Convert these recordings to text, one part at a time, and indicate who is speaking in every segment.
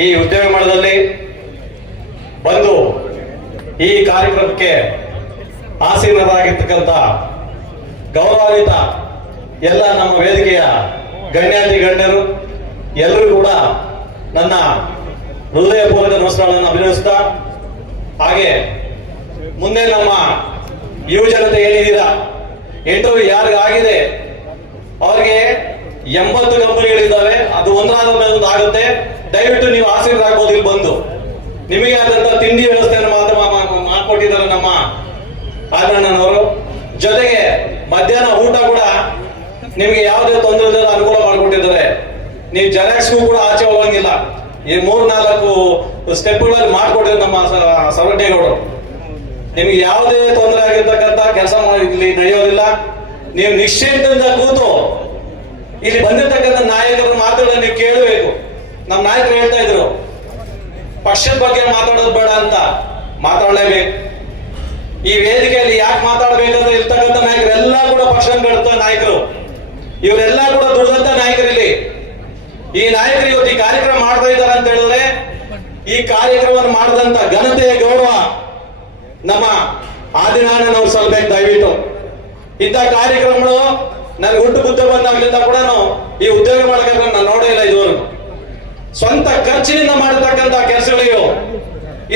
Speaker 1: ಈ ಉದ್ಯೋಗ ಮೇಳದಲ್ಲಿ ಬಂದು ಈ ಕಾರ್ಯಕ್ರಮಕ್ಕೆ ಆಸೀನರಾಗಿರ್ತಕ್ಕಂಥ ಗೌರವಾನ್ವಿತ ಎಲ್ಲ ನಮ್ಮ ವೇದಿಕೆಯ ಗಣ್ಯಾತಿ ಗಣ್ಯರು ಎಲ್ಲರೂ ಕೂಡ ನನ್ನ ಹೃದಯಪೂರ್ವಕ ನಮಸ್ಕಾರಗಳನ್ನು ಅಭಿನಯಿಸ್ತಾ ಹಾಗೆ ಮುಂದೆ ನಮ್ಮ ಯುವ ಜನತೆ ಏನಿದ್ದೀರಾ, ಇಂಟರ್ವ್ಯೂ ಯಾರಿಗಾಗಿದೆ, ಅವ್ರಿಗೆ ಎಂಬತ್ತು ಕಂಪನಿಗಳಿದ್ದಾವೆ, ಅದು ಒಂದರಾದ ಮೇಲೆ ಒಂದು ಆಗುತ್ತೆ. ದಯವಿಟ್ಟು ನೀವು ಆಸೀನರಾಗ್ಬೋದು ಇಲ್ಲಿ ಬಂದು. ನಿಮಗೆ ಆದಂತ ತಿಂಡಿ ವ್ಯವಸ್ಥೆಯನ್ನು ಮಾತ್ರ ಮಾಡ್ಕೊಟ್ಟಿದ್ದಾರೆ ನಮ್ಮ ಆನಣ್ಣನವರು ಜೊತೆಗೆ ಮಧ್ಯಾಹ್ನ ಊಟ ಕೂಡ ನಿಮಗೆ ಯಾವುದೇ ತೊಂದರೆ ಇಲ್ಲದ ಅನುಕೂಲ ಮಾಡಿಕೊಟ್ಟಿದ್ದಾರೆ. ನೀವು ಜೆರಾಕ್ಸ್ಗೂ ಕೂಡ ಆಚೆ ಹೋಗಂಗಿಲ್ಲ. ಈ ಮೂರ್ ನಾಲ್ಕು ಸ್ಟೆಪ್ಗಳಲ್ಲಿ ಮಾಡ್ಕೊಟ್ಟಿದ್ರು ನಮ್ಮ ಸ- ಸವರಡ್ಡಿಗೌಡರು. ನಿಮ್ಗೆ ಯಾವುದೇ ತೊಂದರೆ ಆಗಿರ್ತಕ್ಕಂಥ ಕೆಲಸ ಇಲ್ಲಿ ನಡೆಯೋದಿಲ್ಲ. ನೀವು ನಿಶ್ಚಿಂತದಿಂದ ಕೂತು ಇಲ್ಲಿ ಬಂದಿರ್ತಕ್ಕಂಥ ನಾಯಕರ ಮಾತುಗಳನ್ನು ನೀವು ಕೇಳಬೇಕು ನಮ್ಮ ನಾಯಕರು ಹೇಳ್ತಾ ಇದ್ರು, ಪಕ್ಷದ ಬಗ್ಗೆ ಮಾತಾಡೋದು ಬೇಡ ಅಂತ. ಮಾತಾಡಲೇಬೇಕು. ಈ ವೇದಿಕೆಯಲ್ಲಿ ಯಾಕೆ ಮಾತಾಡ್ಬೇಕಂತ ಇರ್ತಕ್ಕಂಥ ನಾಯಕರು ಎಲ್ಲಾ ಕೂಡ ಪಕ್ಷ ನಾಯಕರು. ಇವರೆಲ್ಲ ಕೂಡ ದುಡಿದಂತ ನಾಯಕರಿಲ್ಲಿ ಈ ನಾಯಕರು ಇವತ್ತು ಈ ಕಾರ್ಯಕ್ರಮ ಮಾಡ್ತಾ ಇದ್ದಾರೆ ಅಂತ ಹೇಳಿದ್ರೆ, ಈ ಕಾರ್ಯಕ್ರಮವನ್ನು ಮಾಡಿದಂತ ಘನತೆಯ ಗೌರವ ನಮ್ಮ ಆದಿನಾರಾಯಣವ್ರು ಸಲ್ಬೇಕು ದಯವಿಟ್ಟು. ಇಂಥ ಕಾರ್ಯಕ್ರಮಗಳು ನನಗೆ ಹುಟ್ಟು ಬುದ್ಧ ಬಂದಾಗ್ಲಿಂದ ಕೂಡ ಈ ಉದ್ಯೋಗ ಮಾಡಕ್ಕೆ ನಾನು ನೋಡೇ ಇಲ್ಲ ಇದುವರೆಗೂ. ಸ್ವಂತ ಖರ್ಚಿನಿಂದ ಮಾಡತಕ್ಕಂತ ಕೆಲಸಗಳಿವು.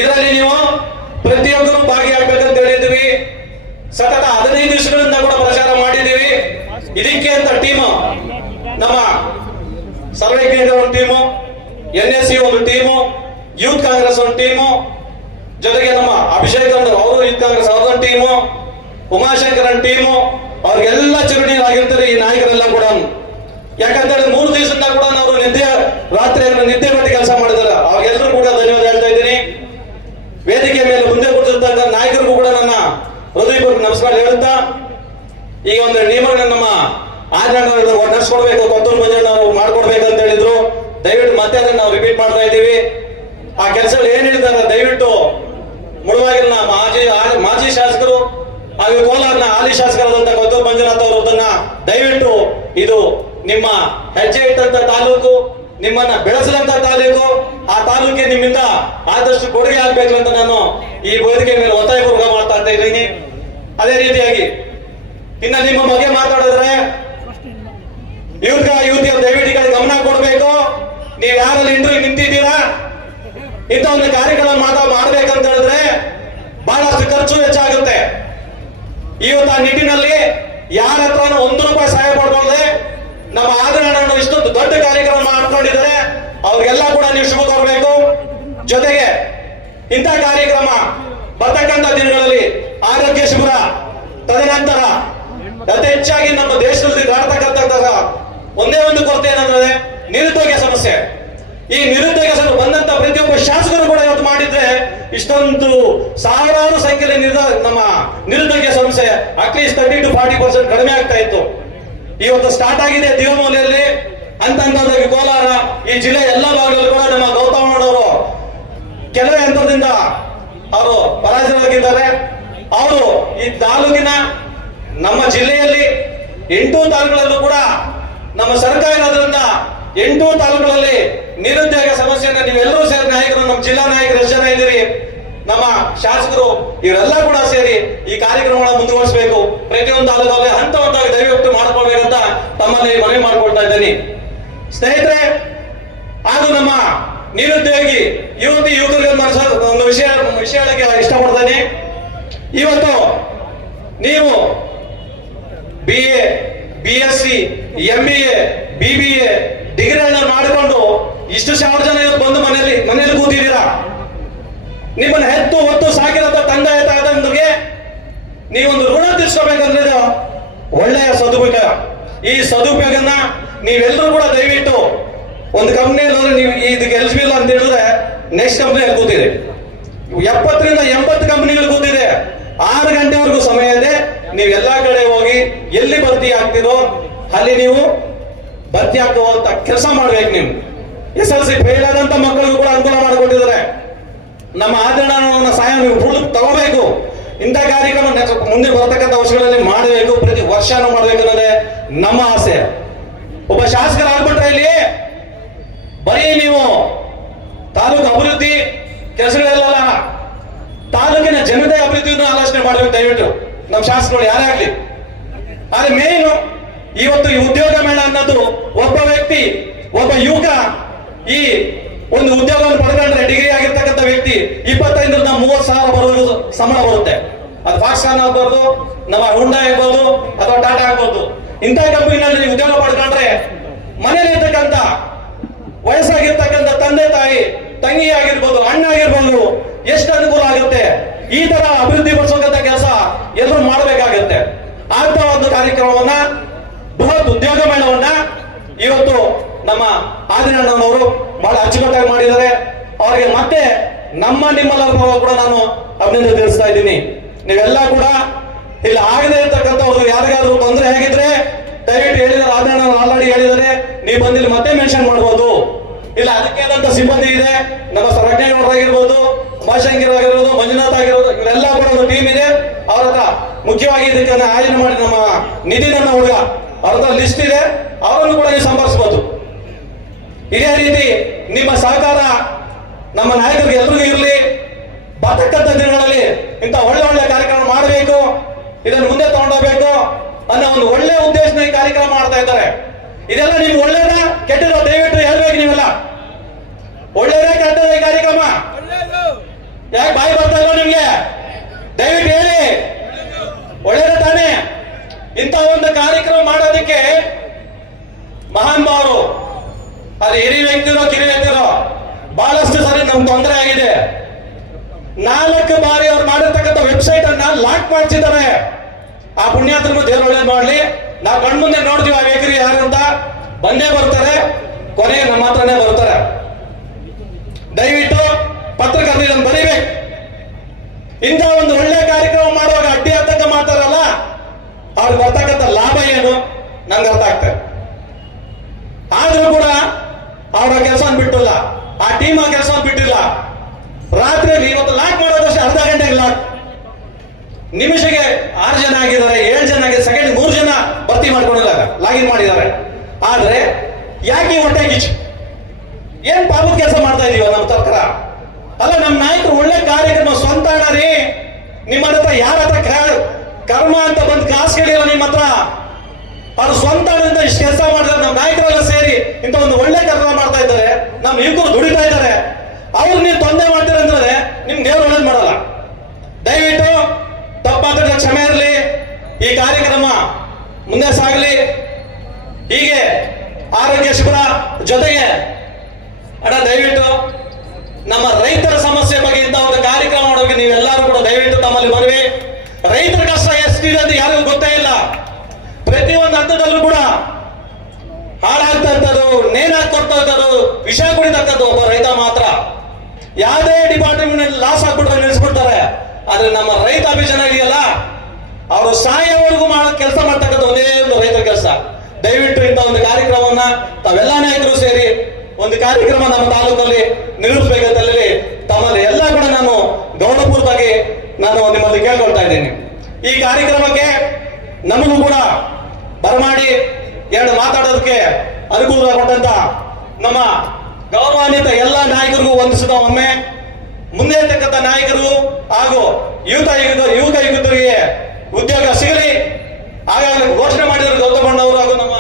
Speaker 1: ಇದರಲ್ಲಿ ನೀವು ಪ್ರತಿಯೊಬ್ಬರು ಭಾಗಿಯಾಗಬೇಕಂತ ಹೇಳಿದ್ವಿ ಸತತ ಹದಿನೈದು ದಿವಸಗಳಿಂದ ಕೂಡ ಪ್ರಚಾರ ಮಾಡಿದ್ದೀವಿ. ಇದಕ್ಕೆ ಅಂತ ಟೀಮ್ ನಮ್ಮ ಸರ್ವೈಜ್ಞಾನಿಕ ಒಂದು ಟೀಮು ಎನ್ ಎಸ್ ಸಿ ಒಂದು ಟೀಮು ಯೂತ್ ಕಾಂಗ್ರೆಸ್ ಒಂದು ಟೀಮು ಜೊತೆಗೆ ನಮ್ಮ ಅಭಿಷೇಕ್ ಅಂದ್ರೆ, ಅವರು ಯೂತ್ ಕಾಂಗ್ರೆಸ್ ಅವ್ರದೊಂದು ಟೀಮು ಉಮಾಶಂಕರನ್ ಟೀಮು ಅವ್ರಿಗೆಲ್ಲ ಚಿರುಣೀರಾಗಿರ್ತಾರೆ ಈ ನಾಯಕರೆಲ್ಲ ಕೂಡ ಯಾಕಂತೇಳಿ ಮೂರು ದಿವಸದಿಂದ ಕೂಡ ನಾವು ನಿದ್ದೆ, ರಾತ್ರಿ ನಿದ್ದೆ ಮಾಡಿ ಕೆಲಸ ಮಾಡಿದ್ದಾರೆ ಅವ್ರಿಗೆಲ್ಲರೂ ಕೂಡ ಧನ್ಯವಾದ ಹೇಳ್ತಾ ಇದ್ದೀನಿ. ವೇದಿಕೆ ಮೇಲೆ ಮುಂದೆ ಕೂತಿರ್ತಕ್ಕಂಥ ನಾಯಕರಿಗೂ ಕೂಡ ನನ್ನ ಹೃದಯಪೂರ್ವಕ ನಮಸ್ಕಾರ ಹೇಳುತ್ತಾ, ಈಗ ಒಂದು ನಿಯಮಗಳನ್ನ ನಮ್ಮ ಆಚರಣೆ ನಡೆಸ್ಕೊಡ್ಬೇಕು, ಕೊತ್ತೂರು ಮಂಜು ನಾವು ಅಂತ ಹೇಳಿದ್ರು. ದಯವಿಟ್ಟು ಮತ್ತೆ ಅದನ್ನ ನಾವು ರಿಪೀಟ್ ಮಾಡ್ತಾ ಇದ್ದೀವಿ. ಆ ಕೆಲಸ ಏನ್ ಹೇಳಿದಾರೆ ದಯವಿಟ್ಟು ಮುಳುವಾಗಿನ ಮಾಜಿ ಮಾಜಿ ಶಾಸಕರು ಹಾಗೂ ಕೋಲಾರ್ನ ಹಾಲಿ ಶಾಸಕರಾದಂತ ಕೊತ್ತೂರು ಮಂಜುನಾಥ್ ಅವರು ಅದನ್ನ ದಯವಿಟ್ಟು ಇದು ನಿಮ್ಮ ಹೆಜ್ಜೆ ಇಟ್ಟಂತ ತಾಲೂಕು, ನಿಮ್ಮನ್ನ ಬೆಳೆಸಿದಂತ ತಾಲೂಕು, ಆ ತಾಲೂಕಿಗೆ ನಿಮ್ಮಿಂದ ಆದಷ್ಟು ಕೊಡುಗೆ ಆಗ್ಬೇಕು ಅಂತ ನಾನು ಈ ವೇದಿಕೆ ಮೇಲೆ ಒತ್ತಾಯಪೂರ್ವಕ ಮಾಡ್ತಾ ಇದ್ದೀನಿ ಅದೇ ರೀತಿಯಾಗಿ ಇನ್ನ ನಿಮ್ಮ ಬಗ್ಗೆ ಮಾತಾಡಿದ್ರೆ ಇವ್ರಿಗ ಯುವತಿಯ ದಯವಿಟ್ಟು ಗಮನ ಕೊಡಬೇಕು. ನೀವು ಯಾರಲ್ಲಿ ಇಂಟರ್ವ್ಯೂ ನಿಂತಿದ್ದೀರಾ? ಇಂಥ ಒಂದು ಕಾರ್ಯಕ್ರಮ ಮಾತಾ ಮಾಡ್ಬೇಕಂತ ಹೇಳಿದ್ರೆ ಬಹಳಷ್ಟು ಖರ್ಚು ಹೆಚ್ಚಾಗುತ್ತೆ. ಇವತ್ತು ಆ ನಿಟ್ಟಿನಲ್ಲಿ ಯಾರ ಹತ್ರ ಒಂದು ರೂಪಾಯಿ ಸಹಾಯ ಪಡ್ಕೊಂಡ್ರೆ ನಮ್ಮ ಆದರಣ ಇಷ್ಟೊಂದು ದೊಡ್ಡ ಕಾರ್ಯಕ್ರಮ ಮಾಡ್ಕೊಂಡಿದ್ದಾರೆ. ಅವ್ರಿಗೆಲ್ಲ ಕೂಡ ನೀವು ಶುಭ ಕೋರಬೇಕು. ಜೊತೆಗೆ ಇಂಥ ಕಾರ್ಯಕ್ರಮ ಬರ್ತಕ್ಕಂಥ ದಿನಗಳಲ್ಲಿ ಆರೋಗ್ಯ ಶಿಬಿರ, ತದನಂತರ ಅತಿ ಹೆಚ್ಚಾಗಿ ನಮ್ಮ ದೇಶದಲ್ಲಿ ಕಾಡ್ತಕ್ಕಂಥ ಒಂದೇ ಒಂದು ಕೊರತೆ ಏನಂದ್ರೆ ನಿರುದ್ಯೋಗ ಸಮಸ್ಯೆ. ಈ ನಿರುದ್ಯೋಗ ಸಮಸ್ಯೆ ಬಂದಂತ ಪ್ರತಿಯೊಬ್ಬ ಶಾಸಕರು ಕೂಡ ಇವತ್ತು ಮಾಡಿದ್ರೆ ಇಷ್ಟೊಂದು ಸಾವಿರಾರು ಸಂಖ್ಯೆಯಲ್ಲಿ ನಮ್ಮ ನಿರುದ್ಯೋಗ ಸಮಸ್ಯೆ at least thirty to forty percent ಕಡಿಮೆ ಆಗ್ತಾ ಇತ್ತು. ಇವತ್ತು ಸ್ಟಾರ್ಟ್ ಆಗಿದೆ ದೇವಮೂಲೆಯಲ್ಲಿ ಹಂತದಾಗಿ ಕೋಲಾರ, ಈ ಜಿಲ್ಲೆ ಎಲ್ಲ ಭಾಗದಲ್ಲೂ ಕೂಡ ನಮ್ಮ ಗೌತಮಣ್ಣವರು ಕೆಲವೇ ಹಂತದಿಂದ ಅವರು ಪರಾಜಯರಾಗಿದ್ದಾರೆ. ಅವರು ಈ ತಾಲೂಕಿನ ನಮ್ಮ ಜಿಲ್ಲೆಯಲ್ಲಿ ಎಂಟು ತಾಲೂಕುಗಳಲ್ಲೂ ಕೂಡ ನಮ್ಮ ಸರ್ಕಾರ ಇರೋದ್ರಿಂದ ಎಂಟು ತಾಲೂಕುಗಳಲ್ಲಿ ನಿರುದ್ಯೋಗ ಸಮಸ್ಯೆಯನ್ನ ನೀವೆಲ್ಲರೂ ಸೇರಿ ನಾಯಕರು, ನಮ್ಮ ಜಿಲ್ಲಾ ನಾಯಕರು ಎಷ್ಟು ಜನ ಇದ್ದೀರಿ? ನಮ್ಮ ಶಾಸಕರು ಇವರೆಲ್ಲ ಕೂಡ ಸೇರಿ ಈ ಕಾರ್ಯಕ್ರಮಗಳನ್ನ ಮುಂದುವರಿಸಬೇಕು. ಪ್ರತಿಯೊಂದು ತಾಲೂಕಲ್ಲಿ ಹಂತ ಹಂತವಾಗಿ ದಯವಿಟ್ಟು ಮಾಡ್ಕೊಳ್ಬೇಕಂತ ತಮ್ಮಲ್ಲಿ ಮನವಿ ಮಾಡ್ಕೊಳ್ತಾ ಇದ್ದೀನಿ. ಸ್ನೇಹಿತರೆ ಹಾಗೂ ನಮ್ಮ ನಿರುದ್ಯೋಗಿ ಯುವತಿ ಯುವಕರಿಗೆ ಒಂದು ವಿಷಯ ವಿಷಯ ಹೇಳಕ್ಕೆ ಇಷ್ಟಪಡ್ತೇನೆ. ಇವತ್ತು ನೀವು B A B S C M B A B B A ಡಿಗ್ರಿಗಳನ್ನ ಮಾಡಿಕೊಂಡು ಇಷ್ಟು ಸಾವಿರ ಜನ ಇವತ್ತು ಬಂದು ಮನೆಯಲ್ಲಿ ಮನೆಯಲ್ಲಿ ಕೂತಿದ್ದೀರಾ ನಿಮ್ಮನ್ನ ಹೆತ್ತು ಹೊತ್ತು ಸಾಕಿರೋ ತಂದೆ ತಾಯಂದ್ರಿಗೆ ನೀವೊಂದು ಋಣ ತೀರ್ಸ್ಕೋಬೇಕಂದ್ರೆ ಒಳ್ಳೆಯ ಸದುಪಯೋಗ. ಈ ಸದುಪಯೋಗನ ನೀವೆಲ್ಲರೂ ಕೂಡ ದಯವಿಟ್ಟು ಒಂದು ಕಂಪ್ನಿಯಲ್ಲಿ ನೀವು ಇದಕ್ಕೆ ಎಲ್ಜಿಬಿಲ್ ಅಂತ ಹೇಳಿದ್ರೆ ನೆಕ್ಸ್ಟ್ ಕಂಪ್ನಿಯಲ್ಲಿ ಕೂತಿದೆ ಎಪ್ಪತ್ತರಿಂದ ಎಂಬತ್ತು ಕಂಪ್ನಿಗಳು ಕೂತಿದೆ ಆರು ಗಂಟೆವರೆಗೂ ಸಮಯ ಇದೆ. ನೀವು ಎಲ್ಲಾ ಕಡೆ ಹೋಗಿ ಎಲ್ಲಿ ಭರ್ತಿ ಆಗ್ತಿರೋ ಅಲ್ಲಿ ನೀವು ಭರ್ತಿ ಹಾಕುವಂತ ಕೆಲಸ ಮಾಡ್ಬೇಕು ನೀವು. ಎಸ್ ಎಲ್ ಸಿ ಫೇಲ್ ಆದಂತ ಮಕ್ಕಳಿಗೂ ಕೂಡ ಅನುಕೂಲ ಮಾಡಿಕೊಟ್ಟಿದ್ದಾರೆ. ನಮ್ಮ ಆಚರಣೆ ಸಹಾಯ ನೀವು ಫುಲ್ ತಗೋಬೇಕು. ಇಂಥ ಕಾರ್ಯಕ್ರಮ ಮುಂದೆ ಬರತಕ್ಕಂಥ ವರ್ಷಗಳಲ್ಲಿ ಮಾಡಬೇಕು, ಪ್ರತಿ ವರ್ಷನೂ ಮಾಡಬೇಕು ಅನ್ನೋದೇ ನಮ್ಮ ಆಸೆ. ಒಬ್ಬ ಶಾಸಕರಾಗ್ಬಿಟ್ರೆ ಇಲ್ಲಿ ಬರೀ ನೀವು ತಾಲೂಕು ಅಭಿವೃದ್ಧಿ ಕೆಲಸಗಳೆಲ್ಲ ತಾಲೂಕಿನ ಜನತೆ ಅಭಿವೃದ್ಧಿಯನ್ನು ಆಲೋಚನೆ ಮಾಡಬೇಕು ದಯವಿಟ್ಟು. ನಮ್ಮ ಶಾಸಕರು ಯಾರೇ ಆಗ್ಲಿ. ಆದ್ರೆ ಮೇನು ಇವತ್ತು ಈ ಉದ್ಯೋಗ ಮೇಳ ಅನ್ನೋದು ಒಬ್ಬ ವ್ಯಕ್ತಿ, ಒಬ್ಬ ಯುವಕ ಈ ಒಂದು ಉದ್ಯೋಗವನ್ನು ಪಡ್ಕೊಂಡ್ರೆ ಡಿಗ್ರಿ ಆಗಿರ್ತಕ್ಕಂಥ ವ್ಯಕ್ತಿ ಇಪ್ಪತ್ತೈದರಿಂದ ಮೂವತ್ತು ಸಾವಿರ ಬರೋದು ಸಂಬಳ ಬರುತ್ತೆ. ಅದು ಫಾಕ್ಸ್ಕಾನ್ ಆಗ್ಬೋದು, ನಮ್ಮ ಹುಂಡಾ ಆಗ್ಬೋದು, ಅಥವಾ ಟಾಟಾ ಆಗ್ಬೋದು. ಇಂಥ ಕಂಪನಿನಲ್ಲಿ ಉದ್ಯೋಗ ಪಡ್ಕೊಂಡ್ರೆ ಮನೇಲಿ ಇರ್ತಕ್ಕಂಥ ವಯಸ್ಸಾಗಿರ್ತಕ್ಕಂಥ ತಂದೆ ತಾಯಿ, ತಂಗಿ ಆಗಿರ್ಬೋದು, ಅಣ್ಣ ಆಗಿರ್ಬೋದು, ಎಷ್ಟು ಅನುಕೂಲ ಆಗುತ್ತೆ? ಈ ತರ ಅಭಿವೃದ್ಧಿ ಪಡಿಸೋಕಂತ ಕೆಲಸ ಎಲ್ಲರೂ ಮಾಡಬೇಕಾಗುತ್ತೆ. ಅಂತ ಒಂದು ಕಾರ್ಯಕ್ರಮವನ್ನ, ಬೃಹತ್ ಉದ್ಯೋಗ ಮೇಳವನ್ನ ಇವತ್ತು ನಮ್ಮ ಆದಿನಣ್ಣನವರು ಬಹಳ ಅಚ್ಚುಕಟ್ಟಾಗಿ ಮಾಡಿದ್ದಾರೆ. ಅವರಿಗೆ ಮತ್ತೆ ನಮ್ಮ ನಿಮ್ಮೆಲ್ಲರ ಕೂಡ ನಾನು ಅಭಿನಂದನೆ ತಿಳಿಸ್ತಾ ಇದ್ದೀನಿ. ನೀವೆಲ್ಲ ಕೂಡ ಇಲ್ಲಿ ಆಗದೆ ಇರ್ತಕ್ಕಂಥವ್ರು ಯಾರಿಗಾದ್ರೂ ತೊಂದರೆ ಹೇಗಿದ್ರೆ ದಯವಿಟ್ಟು ಹೇಳಿದ್ರೆ ಆದಿನಣ್ಣ ಆಲ್ರೆಡಿ ಹೇಳಿದರೆ ನೀವು ಬಂದಿಲ್ಲಿ ಮತ್ತೆ ಮೆನ್ಷನ್ ಮಾಡ್ಬೋದು. ಇಲ್ಲ, ಅದಕ್ಕೆ ಆದಂತ ಸಿಬ್ಬಂದಿ ಇದೆ. ನಮ್ಮ ಆಗಿರ್ಬೋದು, ಭಾಷಂಗಿರ್ ಆಗಿರ್ಬೋದು, ಮಂಜುನಾಥ್ ಆಗಿರ್ಬೋದು, ಇವರೆಲ್ಲ ಕೂಡ ಒಂದು ಟೀಮ್ ಇದೆ. ಅವ್ರ ಮುಖ್ಯವಾಗಿ ಇದಕ್ಕೆ ಆಯೋಜನೆ ಮಾಡಿ ನಮ್ಮ ನಿಧಿ ನನ್ನ ಹುಡುಗ, ಅವ್ರ ಲಿಸ್ಟ್ ಇದೆ. ಅವರನ್ನು ಕೂಡ ನೀವು ಸಂಪರ್ಕಿಸಬಹುದು ಇದೇ ರೀತಿ ನಿಮ್ಮ ಸಹಕಾರ ನಮ್ಮ ನಾಯಕರಿಗೆ ಎಲ್ರಿಗೂ ಇರಲಿ. ಬರ್ತಕ್ಕಂಥ ದಿನಗಳಲ್ಲಿ ಇಂಥ ಒಳ್ಳೆ ಒಳ್ಳೆ ಕಾರ್ಯಕ್ರಮ ಮಾಡಬೇಕು. ಇದನ್ನು ಮುಂದೆ ತಗೊಂಡೋಗ್ಬೇಕು ಅನ್ನೋ ಒಂದು ಒಳ್ಳೆ ಉದ್ದೇಶನ ಈ ಕಾರ್ಯಕ್ರಮ ಮಾಡ್ತಾ ಇದ್ದಾರೆ. ಇದೆಲ್ಲ ನಿಮ್ಗೆ ಒಳ್ಳೇದ? ಕೆಟ್ಟದ? ದಯವಿಟ್ಟು ಹೇಳ್ಬೇಕು ನೀವೆಲ್ಲ. ಒಳ್ಳೇದ, ಕೆಟ್ಟದ ಈ ಕಾರ್ಯಕ್ರಮ? ಯಾಕೆ ಬಾಯಿ ಬರ್ತಾ ಇಲ್ವಾ ನಿಮ್ಗೆ? ದಯವಿಟ್ಟು ಹೇಳಿ. ಒಳ್ಳೇದ ತಾನೇ? ಇಂಥ ಒಂದು ಕಾರ್ಯಕ್ರಮ ಮಾಡೋದಕ್ಕೆ ಮಹಾನ್ ಭಾವರು ಅದು ಹಿರಿ ವ್ಯಕ್ತಿರೋ ಕಿರಿ ವ್ಯಕ್ತಿರೋ ಬಹಳಷ್ಟು ಸರಿ ನಮ್ಗೆ ತೊಂದರೆ ಆಗಿದೆ. ನಾಲ್ಕು ಬಾರಿ ಅವ್ರು ಮಾಡಿರ್ತಕ್ಕಂಥ ವೆಬ್ಸೈಟ್ ಅನ್ನ ಲಾಕ್ ಮಾಡಿಸಿದ್ದಾರೆ. ಆ ಪುಣ್ಯಾತ್ಮರು ದೇವ್ರು ಒಳ್ಳೇದು ಮಾಡ್ಲಿ. ನಾವು ಕಣ್ಮುಂದೆ ನೋಡ್ತೀವಿ ಆ ವ್ಯಕ್ತಿ ಯಾರು ಅಂತ. ಬಂದೇ ಬರ್ತಾರೆ. ಕೊನೆ ನಮ್ಮ ಹತ್ರನೇ ಬರ್ತಾರೆ. ದಯವಿಟ್ಟು ಪತ್ರಕರ್ತರು ಬರೀಬೇಕು. ಇಂಥ ಒಂದು ಒಳ್ಳೆ ಕಾರ್ಯಕ್ರಮ ಮಾಡುವಾಗ ಅಡ್ಡಿ ಹತ್ತಕ್ಕ ಮಾಡ್ತಾರಲ್ಲ ಅವ್ರಿಗೆ ಬರ್ತಕ್ಕಂಥ ಲಾಭ ಏನು ನಂಗೆ ಅರ್ಥ ಆಗ್ತದೆ ಆದ್ರೂ ಕೂಡ ಅವ್ರ ಕೆಲಸ ಬಿಟ್ಟಿಲ್ಲ ಆ ಟೀಮ್ ಆ ಕೆಲಸ ಬಿಟ್ಟಿಲ್ಲ. ರಾತ್ರಿ ಇವತ್ತು ಲಾಕ್ ಮಾಡೋದಷ್ಟೇ ಅರ್ಧ ಗಂಟೆಗೆ ಲಾಕ್ ನಿಮಿಷಕ್ಕೆ ಆರು ಜನ ಆಗಿದ್ದಾರೆ, ಏಳು ಜನ ಆಗಿದೆ ಸೆಕೆಂಡ್ ಮೂರು ಜನ ಭರ್ತಿ ಮಾಡ್ಕೊಂಡಿದ್ದಾರೆ ಲಾಗಿನ್ ಮಾಡಿದ್ದಾರೆ. ಆದ್ರೆ ಯಾಕೆ ಹೊಟ್ಟೆ ಕಿಚ್ಚು ಏನ್ ಪಾಪದ ಕೆಲಸ ಮಾಡ್ತಾ ಇದೀವ ನಮ್ಮ ಸರ್ಕಾರ ಅಲ್ಲ, ನಮ್ಮ ನಾಯಕರು ಒಳ್ಳೆ ಕಾರ್ಯಕ್ರಮ ಸ್ವಂತ ಹಣ ರೀ ನಿಮ್ಮ ಹತ್ರ ಯಾರ ಹತ್ರ ಕರ್ಮ ಅಂತ ಬಂದು ಕಾಸು ಕೇಳಿಲ್ಲ ನಿಮ್ಮ ಹತ್ರ? ಅವ್ರ ಸ್ವಂತ ಇಷ್ಟು ಕೆಲಸ ಮಾಡಿದ್ರೆ ನಮ್ಮ ನಾಯಕರೆಲ್ಲ ಸೇರಿ ಇಂಥ ಒಂದು ಒಳ್ಳೆ ಇದ್ದಾರೆ ನಮ್ಮ ಯುವಕರು ದುಡಿತಾ ಇದ್ದಾರೆ. ಅವ್ರು ನೀವು ತೊಂದರೆ ಮಾಡ್ತೀರ ಅಂದ್ರೆ ನಿಮ್ ದೇವ್ರು ಒಳ್ಳೇದು ಮಾಡಲ್ಲ. ದಯವಿಟ್ಟು ತಪ್ಪಾದ್ರೆ ಕ್ಷಮೆ ಇರಲಿ. ಈ ಕಾರ್ಯಕ್ರಮ ಮುಂದೆ ಸಾಗಲಿ. ಹೀಗೆ ಆರೋಗ್ಯ ಶಿಬಿರ ಜೊತೆಗೆ ಅಣ್ಣ, ದಯವಿಟ್ಟು ನಮ್ಮ ರೈತರ ಸಮಸ್ಯೆ ಬಗ್ಗೆ ಇಂಥ ಒಂದು ಕಾರ್ಯಕ್ರಮ ಮಾಡೋಕೆ ನೀವೆಲ್ಲರೂ ಕೂಡ ದಯವಿಟ್ಟು ತಮ್ಮಲ್ಲಿ ಮನವಿ ರೈತರ ಕಷ್ಟ ಎಷ್ಟಿದೆ ಅಂತ ಯಾರಿಗೂ ಗೊತ್ತೇ ಇಲ್ಲ. ಪ್ರತಿಯೊಂದು ಹಂತದಲ್ಲೂ ಕೂಡ ಹಾಳಾಗ್ತಂಥದ್ದು ನೇಣಾಕೊಡ್ತಾ ಇದ್ದದ್ದು ವಿಷ ಕುಡಿತಕ್ಕಂಥದ್ದು ಒಬ್ಬ ರೈತ ಮಾತ್ರ. ಯಾವುದೇ ಡಿಪಾರ್ಟ್ಮೆಂಟ್ ಲಾಸ್ ಆಗ್ಬಿಟ್ರೆ ನಿಲ್ಲಿಸ್ಬಿಡ್ತಾರೆ ಆದ್ರೆ ನಮ್ಮ ರೈತ ಅಭಿಜನ ಇದೆಯಲ್ಲ, ಅವರು ಸಾಯವರೆಗೂ ಮಾಡೋ, ಕೆಲಸ ಮಾಡ್ತಕ್ಕಂಥ ಒಂದೇ ಒಂದು ರೈತರ ಕೆಲಸ. ದಯವಿಟ್ಟು ಇಂಥ ಒಂದು ಕಾರ್ಯಕ್ರಮವನ್ನ ತಾವೆಲ್ಲ ನಾಯಕರು ಸೇರಿ ಒಂದು ಕಾರ್ಯಕ್ರಮ ನಮ್ಮ ತಾಲೂಕಲ್ಲಿ ನಿರ್ಮಿಸಬೇಕಂತಲ್ಲಿ ತಮ್ಮಲ್ಲಿ ಎಲ್ಲ ಕೂಡ ನಾನು ಗೌರವಪೂರ್ವಕವಾಗಿ ನಾನು ನಿಮ್ಮಲ್ಲಿ ಕೇಳ್ಕೊಳ್ತಾ ಇದ್ದೀನಿ. ಈ ಕಾರ್ಯಕ್ರಮಕ್ಕೆ ನಮಗೂ ಕೂಡ ಬರಮಾಡಿ ಎರಡು ಮಾತಾಡೋದಕ್ಕೆ ಕೊಟ್ಟಂತ ನಮ್ಮ ಗೌರವಾನ್ವಿತ ಎಲ್ಲ ನಾಯಕರಿಗೂ ವಂದಿಸಿದ ಒಮ್ಮೆ ಮುಂದೆ ಇರ್ತಕ್ಕಂಥ ನಾಯಕರು ಹಾಗೂ ಯುವತ ಯುವಕ ಯುವಕರಿಗೆ ಉದ್ಯೋಗ ಸಿಗಲಿ. ಆಗಾಗಲೇ ಘೋಷಣೆ ಮಾಡಿದ್ರು ಗೌತಮಣ್ಣವರು ಹಾಗೂ ನಮ್ಮ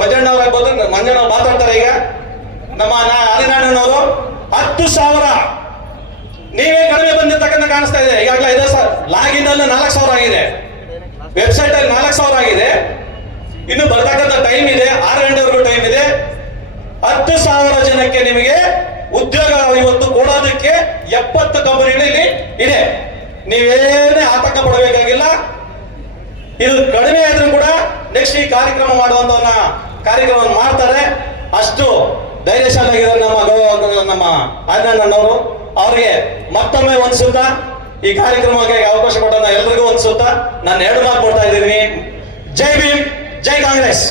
Speaker 1: ಮಂಜಣ್ಣವ್ರು ಆಗ್ಬೋದು ಮಂಜಣ್ಣ ಮಾತಾಡ್ತಾರೆ ಈಗ. ನಮ್ಮ ಆದಿನಾರಾಯಣನವರು ಹತ್ತು ಸಾವಿರ. ನೀವೇ ಕಡಿಮೆ ಬಂದಿರ್ತಕ್ಕಂಥ ಕಾಣಿಸ್ತಾ ಇದೆ. ಈಗಾಗಲೇ ಇದೆ ಸರ್ ಲಾಗಿನ್ ಅಲ್ಲಿ ನಾಲ್ಕು ಸಾವಿರ ಆಗಿದೆ. ವೆಬ್ಸೈಟ್ ಅಲ್ಲಿ ನಾಲ್ಕು ಸಾವಿರ ಆಗಿದೆ. ಇನ್ನು ಬರ್ತಕ್ಕಂಥ ಟೈಮ್ ಇದೆ, ಆರು ಗಂಟೆವರೆಗೂ ಟೈಮ್ ಇದೆ. ಹತ್ತು ಸಾವಿರ ಜನಕ್ಕೆ ನಿಮಗೆ ಉದ್ಯೋಗ ಇವತ್ತು ಕೊಡೋದಕ್ಕೆ ಎಪ್ಪತ್ತು ಕಂಪನಿಗಳು ಇಲ್ಲಿ ಇದೆ. ನೀವೇನೇ ಆತಂಕ ಪಡಬೇಕಾಗಿಲ್ಲ. ಇದು ಕಡಿಮೆ ಆದ್ರೂ ಕೂಡ ನೆಕ್ಸ್ಟ್ ಈ ಕಾರ್ಯಕ್ರಮ ಮಾಡುವಂತ ಕಾರ್ಯಕ್ರಮ ಮಾಡ್ತಾರೆ. ಅಷ್ಟು ಧೈರ್ಯಶಾಲಿಯಾಗಿದ್ದಾರೆ ನಮ್ಮ ನಮ್ಮ ಆದಿನಣ್ಣನವರು ಅವರಿಗೆ ಮತ್ತೊಮ್ಮೆ ಒಂದ್ಸುತ್ತ ಈ ಕಾರ್ಯಕ್ರಮಕ್ಕೆ ಅವಕಾಶ ಕೊಟ್ಟ ಎಲ್ಲರಿಗೂ ಒಂದ್ಸುತ್ತ ನಾನು ಎರಡು ಮಾತು ಕೊಡ್ತಾ ಇದ್ದೀನಿ. ಜೈ ಭೀಮ್. じゃあいかわけです。